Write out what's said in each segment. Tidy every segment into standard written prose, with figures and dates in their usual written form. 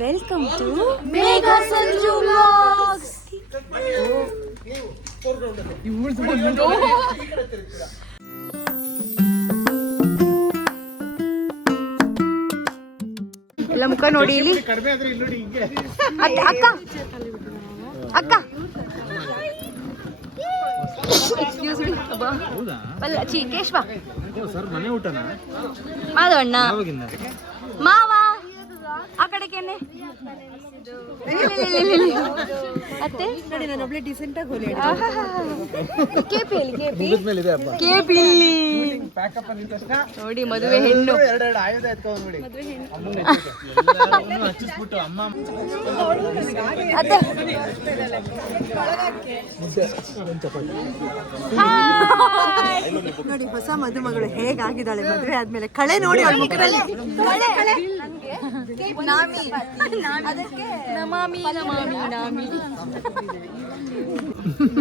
Welcome to Megha Sanju vlogs. ಎಲ್ಲ ಮುಖ ನೋಡಿ ಇಲ್ಲಿ. ಅಕ್ಕ ಅಕ್ಕ ಎಕ್ಸ್ಕ್ಯೂಸ್ ಮೀ. ಅಲ್ಲ ಕೇಶವ ಮಾಧವಣ್ಣ ಮಾವ ಆ ಕಡೆಗೇನೆ ಅತ್ತೆ ನೋಡಿ ನಾನು ಒಬ್ಳೆ ಡಿಸೆಂಟ್ ಆಗಿ ಹೋಲಿ ಕೆಪಿ ನೋಡಿ ಮದುವೆ ಹೆಣ್ಣು ನೋಡಿ ಹೊಸ ಮದುಮಗಳು ಹೇಗಾಗಿದ್ದಾಳೆ ಮದುವೆ ಆದ್ಮೇಲೆ. ಕಳೆ ನೋಡಿ ಅವಳ ಮುಖದಲ್ಲಿ.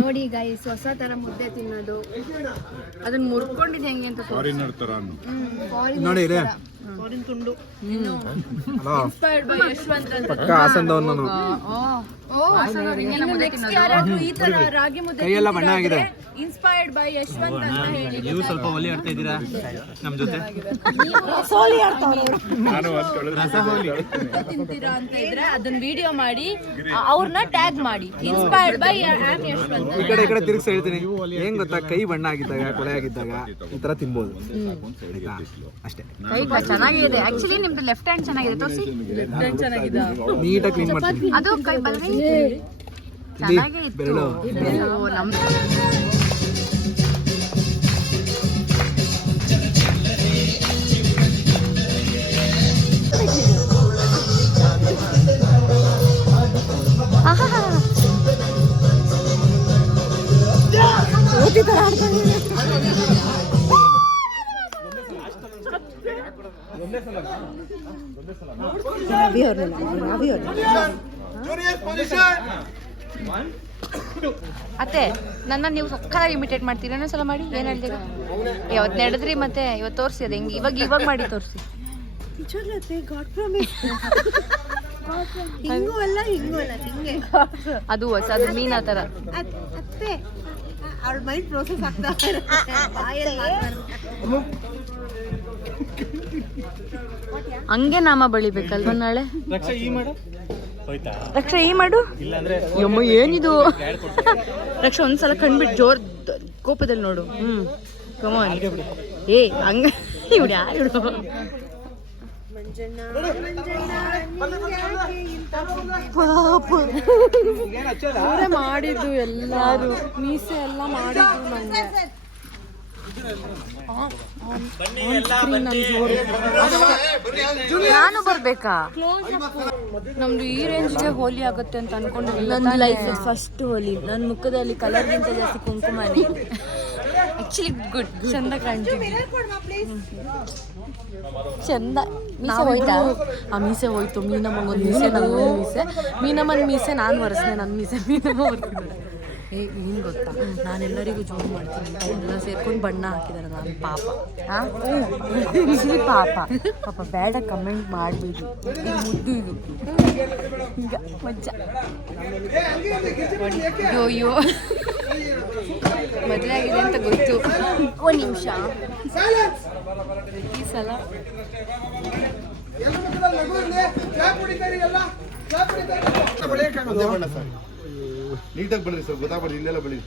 ನೋಡಿ ಗೈಸ್, ಹೊಸ ತರ ಮುದ್ದೆ ತಿನ್ನೋದು, ಅದನ್ನ ಮುರ್ಕೊಂಡಿದ್ ಹೆಂಗೆ ಅಂತ ನೋಡಿ ಫಾರಿನ್ ತುಂಡು. ಇನ್ಸ್ಪೈರ್ಡ್ ಬೈ ಯಶವಂತ್ ಅಂತ. ಪಕ್ಕ ಹಾಸನದವನು ನಾನು. ನೆಕ್ಸ್ಟ್ ಯಾರಾದ್ರೂ ಈ ತರ ರಾಗಿ ಮುದ್ದೆ ಕೈಯೆಲ್ಲ ಬಣ್ಣ ಆಗಿದೆ. ಇನ್ಸ್ಪೈರ್ಡ್ ಬೈ ಯಶವಂತ್ ಅಂತ ಹೇಳಿ. ನೀವು ಸ್ವಲ್ಪ ಒಲಿ ಆಡ್ತಾ ಇದ್ದೀರಾ ನಮ್ ಜೊತೆ. ಸೋಲಿ ಆಡ್ತಾವ್ರೆ ತಿಂತೀರಾ ಅಂತ ಇದ್ರೆ ಅದನ್ನ ವಿಡಿಯೋ ಮಾಡಿ ಅವ್ರನ್ನ ಟ್ಯಾಗ್ ಮಾಡಿ. Inspired by Yashwant. ಈ ಕಡೆ ತಿರುಗಿಸಿ ಹೇಳ್ತೀನಿ. ಏನ್ ಗೊತ್ತಾ, ಕೈ ಬಣ್ಣ ಆಗಿದ್ದಾಗ, ಕೊಳೆ ಆಗಿದ್ದಾಗ ಈ ತರ ತಿನ್ಬೋದು ಅಷ್ಟೇ. ಕೈ ಚೆನ್ನಾಗಿದೆ. ಆಕ್ಚುಲಿ ನಿಮ್ದು ಲೆಫ್ಟ್ ಹ್ಯಾಂಡ್ ಚೆನ್ನಾಗಿದೆ, ತೋರಿಸಿ. ಲೆಫ್ಟ್ ಹ್ಯಾಂಡ್ ಚೆನ್ನಾಗಿದೆ, ನೀಟಾಗಿ ಕ್ಲೀನ್ ಮಾಡ್ತೀನಿ. ಅದು ಕೈ ಬಲ್ಗೈ ಚೆನ್ನಾಗೇ ಇತ್ತು. ಬೆರಳು ನಮ್ಮ ಅತ್ತೆ ನನ್ನ ನೀವು ಸಕ್ಕತ್ತಾಗಿ ಇಮಿಟೇಟ್ ಮಾಡ್ತೀರಿ. ಇನ್ನೊಂದ್ಸಲ ಮಾಡಿ. ಏನ್ ಹೇಳ್ತೀರ? ಯಾವತ್ತು ನಡೆದ್ರಿ ಮತ್ತೆ ಇವತ್ತು ತೋರಿಸಿ. ಅದು ಹೆಂಗೆ ಇವಾಗ ಮಾಡಿ ತೋರಿಸಿ. ಅದು ಹೊಸದು ಮೀನಾ ತರ ಹಂಗೆ ನಾಮ ಬಳಿಬೇಕಲ್ವ ನಾಳೆ. ರಕ್ಷಾ ಈ ಮಾಡು. ಯಮ್ಮ ಏನಿದು ರಕ್ಷಾ, ಒಂದ್ಸಲ ಕಂಡ್ಬಿಟ್ಟು ಜೋರ್ ಕೋಪದಲ್ಲಿ ನೋಡು. ಕಮಾನ್. ಏ ಹಂಗ ಇವ್ರು ಯಾರು ಇವ್ರು? ಮಾಡಿದ್ದು ಎಲ್ಲಾರು ಮೀಸೆ ಎಲ್ಲ ಮಾಡಿದ್ದು ನಂಗೆ. ನಾನು ಬರ್ಬೇಕಾ? ನಮ್ದು ಈ ರೇಂಜ್ಗೆ ಹೋಲಿ ಆಗುತ್ತೆ ಅಂತ ಅನ್ಕೊಂಡಿರಲಿಲ್ಲ. ನನ್ನ ಲೈಫ್ ಫಸ್ಟ್ ಹೋಲಿ. ನನ್ನ ಮುಖದಲ್ಲಿ ಕಲರ್ಗಿಂತ ಜಾಸ್ತಿ ಕುಂಕುಮನೇ. ಆಕ್ಚುಲಿ ಗುಡ್, ಚಂದ ಕಾಣ್ತೀವಿ. ಚಂದ. ಮೀಸೆ ಹೋಯ್ತಾ? ಆ ಮೀಸೆ ಹೋಯ್ತು. ಮೀನಮ್ಮಂಗೊಂದು ಮೀಸೆ, ನಂಗೊಂದು ಮೀಸೆ. ಮೀನಮ್ಮನ ಮೀಸೆ ನಾನು ಒರೆಸ್ದೆ, ನನ್ನ ಮೀಸೆ ಮೀನಮ್ಮ ಒರೆಸಿದ್ದಾರೆ. ಏನು ಗೊತ್ತಾ, ನಾನೆಲ್ಲರಿಗೂ ಜೋರು ಮಾಡ್ತೀನಿ ಅಂತ ಎಲ್ಲ ಸೇರ್ಕೊಂಡು ಬಣ್ಣ ಹಾಕಿದ್ದಾರೆ. ನಾನು ಪಾಪ ಪಾಪ ಬೇಡ ಕಮೆಂಟ್ ಮಾಡಬೇಡಿ. ಇದು ಮುದ್ದು, ಇದು ಈಗ ಮಜ್ಜಾ. ಅಯ್ಯೋ ಮದುವೆ ಆಗಿದೆ ಅಂತ ಗೊತ್ತು. ಒಂದು ನಿಮಿಷ ಈ ಸಲ ನೀಟಾಗಿ ಬೆಳೀರಿ ಸರ್, ಗೊತ್ತಾಗ್ಬಾರ್ದು ಇಲ್ಲೆಲ್ಲ ಬೆಳೀರಿ.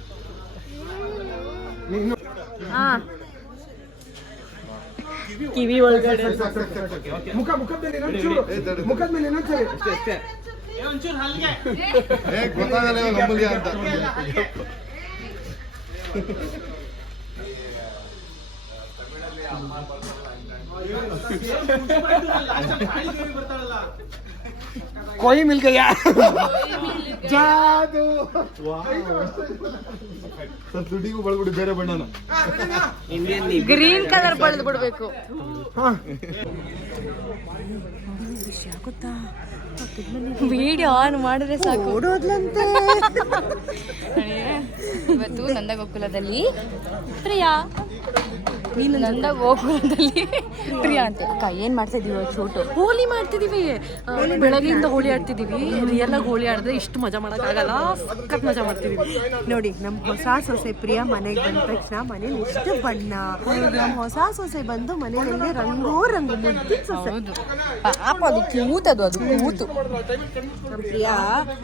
ಕಿವಿ ಒಳಗಡೆ ಮುಖದ ಮೇಲೆ ಗೊತ್ತಾಗಲ್ಲ ನಮ್ಮಲ್ಲಿ ಅಂತ. कोई मिल गया जादू. ದುಡ್ಡಿಗೂ ಬಳಬಿಡಿ ಬೇರೆ ಬಣ್ಣನ. ಗ್ರೀನ್ ಕಲರ್ ಬಳದು ಬಿಡ್ಬೇಕು. ವಿಡಿಯೋ ಆನ್ ಮಾಡಿದ್ರೆ ಸಾಕು. ಓಡೋದ್ಲಂತೆ. ಇವತ್ತು ನಂದಗೋಕುಲದಲ್ಲಿ ಪ್ರಿಯಾ ನೀನು ನಂದಾಗ ಗೋಕುಲದಲ್ಲಿ ಪ್ರಿಯಾ ಅಂತ ಅಕ್ಕ ಏನು ಮಾಡ್ತಾ ಇದೀವಿ ಶೂಟು ಹೋಲಿ ಮಾಡ್ತಿದೀವಿ ಬೆಳಗ್ಗೆಯಿಂದ ಹೋಳಿ ಆಡ್ತಿದೀವಿ. ರಿಯಲ್ ಆಗಿ ಹೋಳಿ ಆಡಿದ್ರೆ ಇಷ್ಟು ಮಜಾ ಮಾಡೋಕ್ಕಾಗಲ್ಲ, ಸಖತ್ ಮಜಾ ಮಾಡ್ತಿದೀವಿ. ನೋಡಿ ನಮ್ಮ ಹೊಸ ಸೊಸೆ ಪ್ರಿಯಾ ಮನೆಗೆ ಬಂದ ತಕ್ಷಣ ಮನೇಲಿ ಎಷ್ಟು ಬಣ್ಣ. ನಮ್ಮ ಹೊಸ ಸೊಸೆ ಬಂದು ಮನೆಯಲ್ಲಿ ರಂಗೋ ರಂಗು ಮುದ್ದಿನ ಸೊಸೆ. ಪಾಪ ಅದು ಕ್ಯೂಟ್ ಅದು ಕ್ಯೂಟು. ನಮ್ಮ ಪ್ರಿಯಾ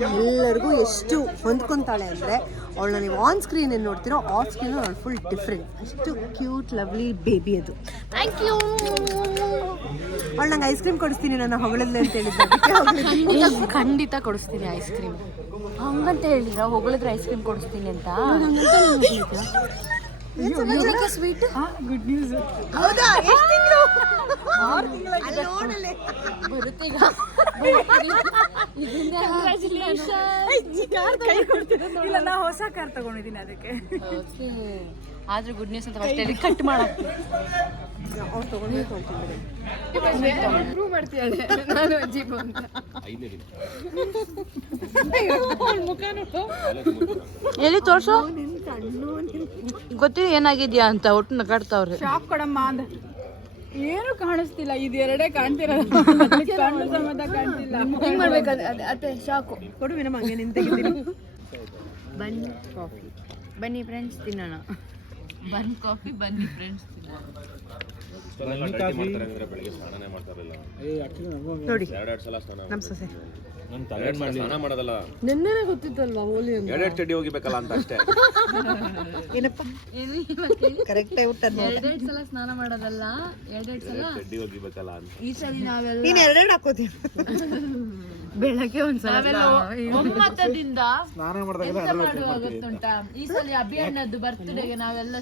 ಎಲ್ಲರಿಗೂ ಎಷ್ಟು ಹೊಂದ್ಕೊಂತಾಳೆ ಅಂದರೆ ಅವಳನ್ನ ನೀವು ಆನ್ ಸ್ಕ್ರೀನ್ ಏನು ನೋಡ್ತೀರೋ ಆಫ್ ಸ್ಕ್ರೀನ್ ಅವಳು ಫುಲ್ ಡಿಫ್ರೆಂಟ್. ಅಷ್ಟು ಕ್ಯೂಟ್ ಲವ್ಲಿ ಬೇಬಿ ಅದು. Thank you. ಅವಳು ನಂಗೆ ಐಸ್ ಕ್ರೀಮ್ ಕೊಡಿಸ್ತೀನಿ ನನ್ನ ಹೊಗಳದ್ಲೆ ಅಂತ ಹೇಳಿದ್ದೆ. ಖಂಡಿತ ಕೊಡಿಸ್ತೀನಿ ಐಸ್ ಕ್ರೀಮ್. ಹಂಗಂತ ಹೇಳಿದ್ರ ಹೊಗಳಿದ್ರೆ ಐಸ್ ಕ್ರೀಮ್ ಕೊಡಿಸ್ತೀನಿ ಅಂತ. Sweet good news. ಹೌದಾ? ಎಷ್ಟು ತಿಂಗಳು? 6 ತಿಂಗಳಾಗಿದೆ. ಬರುತ್ತೆ ಈಗ. ಇಲ್ಲ ನಾ ಹೊಸ ಕಾರ್ ತಗೊಂಡಿದ್ದೀನಿ ಅದಕ್ಕೆ. ಆದ್ರೂ ಗುಡ್ ನ್ಯೂಸ್ ಅಂತ ಫಸ್ಟ್ ಹೇಳಿ ಕಟ್ ಮಾಡಕ್ಕೆ ಅವ್ರು ತಗೊಂಡ್ಬೇಕು ಅಂತಿದ್ದಾರೆ. ಪ್ರೂವ್ ಮಾಡ್ತೀಯಾಳೆ ನಾನು ಅಜ್ಜಿಬು ಅಂತ. ಎಲ್ಲಿ ತೋರ್ಸು, ಗೊತ್ತಿಲ್ಲ ಏನಾಗಿದ್ಯಾ ಅಂತ. ಒಟ್ಟು ನಗಾಡ್ತಾವ್ರೆ. ಶಾಪ್ ಕೊಡಮ್ಮ ಅಂದ. ಏನು ಕಾಣಿಸ್ತಿಲ್ಲ, ಇದು ಎರಡೇ ಕಾಣ್ತಿರೋದು. ಕಣ್ಣು ಸಮೇತ ಕಾಣ್ತಿಲ್ಲ. ಹೆಂಗ್ ಮಾಡ್ಬೇಕಂದ್ರೆ ಅತ್ತೆ ಶಾಕು ಕೊಡು ನಮ್ಮ ಹಂಗೆ ನಿಂತು ತೆಗಿತೀನಿ. ಬನ್ನಿ ಕಾಫಿ, ಬನ್ನಿ ಫ್ರೆಂಡ್ಸ್ ತಿನ್ನೋಣ. ಬನ್ ಕಾಫಿ, ಬನ್ನಿ ಫ್ರೆಂಡ್ಸ್. ನೋಡಿ ನಮ್ಮ ಸೊಸೆ ನಿನ್ನೆನೆ ಗೊತ್ತಿತ್ತಲ್ವಾ ಹೋಲಿ ಅಂತ. ಎರಡೆರಡು ಚಡ್ಡಿ ಹೋಗಿಬೇಕಲ್ಲ ಅಂತ ಅಷ್ಟೇ. ಏನಪ್ಪ ಕರೆಕ್ಟ್ ಊಟ ಎರಡೆರಡು ಸಲ ಸ್ನಾನ ಮಾಡೋದಲ್ಲ, ಎರಡೆರಡು ಸಲ ಚಡ್ಡಿ ಹೋಗಿಬೇಕಲ್ಲ ಅಂತ. ಈ ಸಲ ನಾವೆಲ್ಲ ನೀನು ಎರಡೆರಡು ಹಾಕೋತೀವಿ. ಬೆಳಗ್ಗೆ ಒಂದ್ಸಲ ಒಮ್ಮತದಿಂದ ಸ್ನಾನ ಮಾಡಿದಾಗ ಎಂತ ಮಾಡುವ ಗೊತ್ತುಂಟಾ, ಈ ಸಲ ಅಭಿಯಾನದ್ದು ಬರ್ತ್ಡೇಗೆ ನಾವೆಲ್ಲ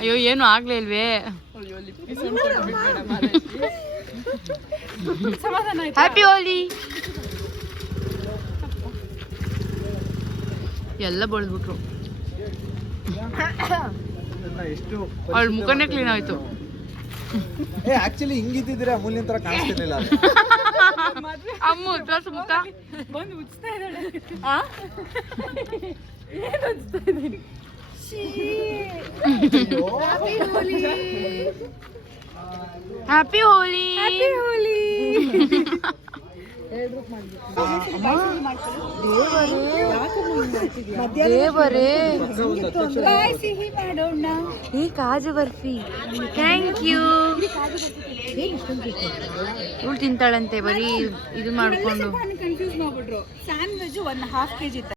ಅಯ್ಯೋ ಏನು ಆಗ್ಲೇ ಇಲ್ವೇ. ಹ್ಯಾಪಿ ಹೋಲಿ. ಎಲ್ಲ ಬಳ್ದ್ಬಿಟ್ರು. ಎಷ್ಟು ಅವಳ ಮುಖನೇ ಕ್ಲೀನ್ ಆಯ್ತು. ಆಕ್ಚುಲಿ ಹಿಂಗಿದ್ದಿದ್ರೆ ಅಮೂಲ್ಯ ತರ ಕಾಣಿಸ್ತಿರ್ಲಿಲ್ಲ. ಅಮ್ಮು ತೋರ್ಸು ಮುಖ. ಬಂದು ಉಚ್ತಾ ಇದ್ದಾಳೆ. ಹ್ಯಾಪಿ ಹೋಲಿ. ದೇವರೇ, ಈ ಕಾಜು ಬರ್ಫಿ. Thank you. ಇವಳು ತಿಂತಾಳಂತೆ ಬರೀ ಇದು ಮಾಡ್ಕೊಂಡು. ಕನ್ಫ್ಯೂಸ್ ಮಾಡ್ಬಿಟ್ರು. ಸ್ಯಾಂಡ್ವಿಚ್ 1.5 kg ಇತ್ತು.